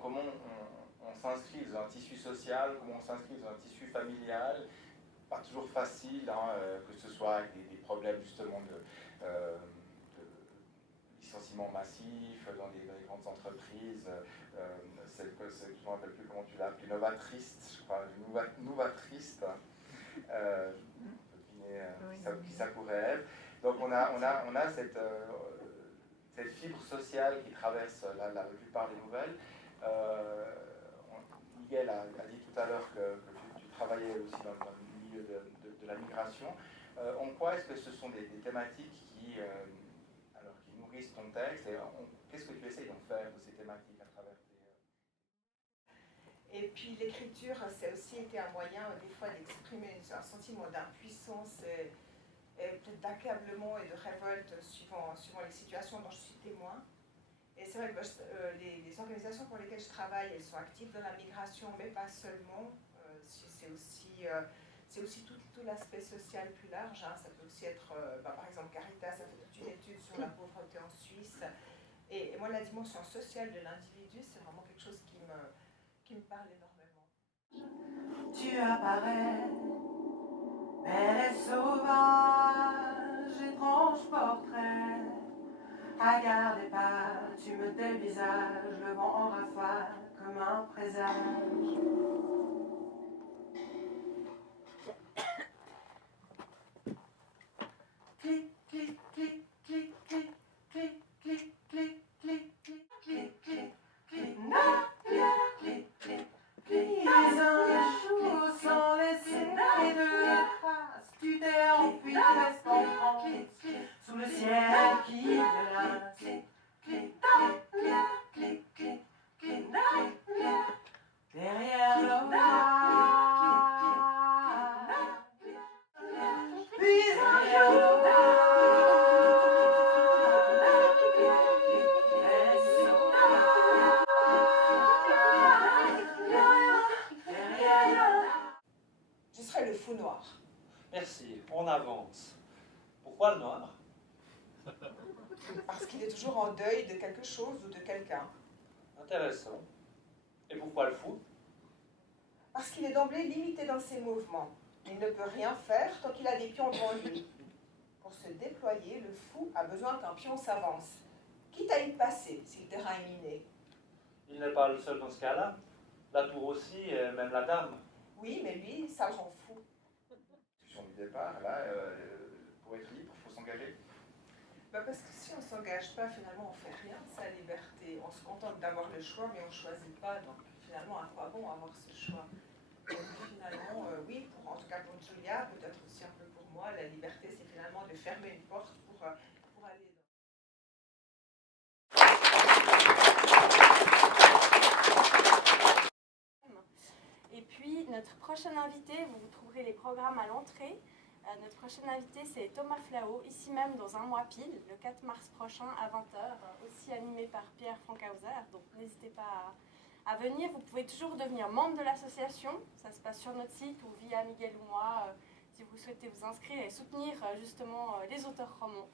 comment on s'inscrit dans un tissu social, comment on s'inscrit dans un tissu familial. Pas toujours facile, hein, que ce soit avec des problèmes justement de licenciement massif dans les grandes entreprises, je ne me rappelle plus comment tu l'as appelé, novatriste, je crois, nouvatriste, qui ça pourrait être. Donc on a cette fibre sociale qui traverse la plupart des nouvelles. Miguel a dit tout à l'heure que tu travaillais aussi dans le milieu de la migration. En quoi est-ce que ce sont des thématiques qui nourrissent ton texte, et qu'est-ce que tu essayes d'en faire de ces thématiques à travers Et puis l'écriture, ça a aussi été un moyen des fois d'exprimer un sentiment d'impuissance et peut-être d'accablement et de révolte suivant les situations dont je suis témoin. Et c'est vrai que les organisations pour lesquelles je travaille, elles sont actives dans la migration, mais pas seulement. C'est aussi tout l'aspect social plus large. Hein. Ça peut aussi être, par exemple, Caritas a fait toute une étude sur la pauvreté en Suisse. Et moi, la dimension sociale de l'individu, c'est vraiment quelque chose qui me parle énormément. Tu apparais, belle et sauvage, étrange portrait. Hagard et pâle, tu me dévisages, le vent en rafale comme un présage. Clic, clic, clic, clic, clic, clic, clic, clic, clic, clic, clic, clic, clic, clic, clic, clic, un jour sans laisser de traces, tu t'es enfui presque en France, sous le ciel qui glace. Clic, clic, clic, clic, clic, clic, clic, derrière l'orage. Puis un jour je serai le fou noir. Merci, on avance. Pourquoi le noir? Parce qu'il est toujours en deuil de quelque chose ou de quelqu'un. Intéressant. Et pourquoi le fou? Parce qu'il est d'emblée limité dans ses mouvements. Il ne peut rien faire tant qu'il a des pions devant lui. Pour se déployer, le fou a besoin qu'un pion s'avance, quitte à y passer si le terrain est miné. Il n'est pas le seul dans ce cas-là. La tour aussi, et même la dame. Oui, mais lui, ça le rend fou. discussion du départ, là, pour être libre, il faut s'engager. Parce que si on ne s'engage pas, finalement, on ne fait rien, c'est la liberté. On se contente d'avoir le choix, mais on ne choisit pas. Donc, finalement, à quoi bon avoir ce choix? Donc, finalement, oui, en tout cas pour Julia, peut-être aussi un peu pour moi, la liberté, c'est finalement de fermer une porte pour aller dans... Et puis, notre prochain invité, vous trouverez les programmes à l'entrée. Notre prochain invité, c'est Thomas Flao, ici même dans un mois pile, le 4 mars prochain à 20h, aussi animé par Pierre Frankhauser. Donc, n'hésitez pas à venir. Vous pouvez toujours devenir membre de l'association. Ça se passe sur notre site ou via Miguel ou moi, si vous souhaitez vous inscrire et soutenir justement les auteurs romans.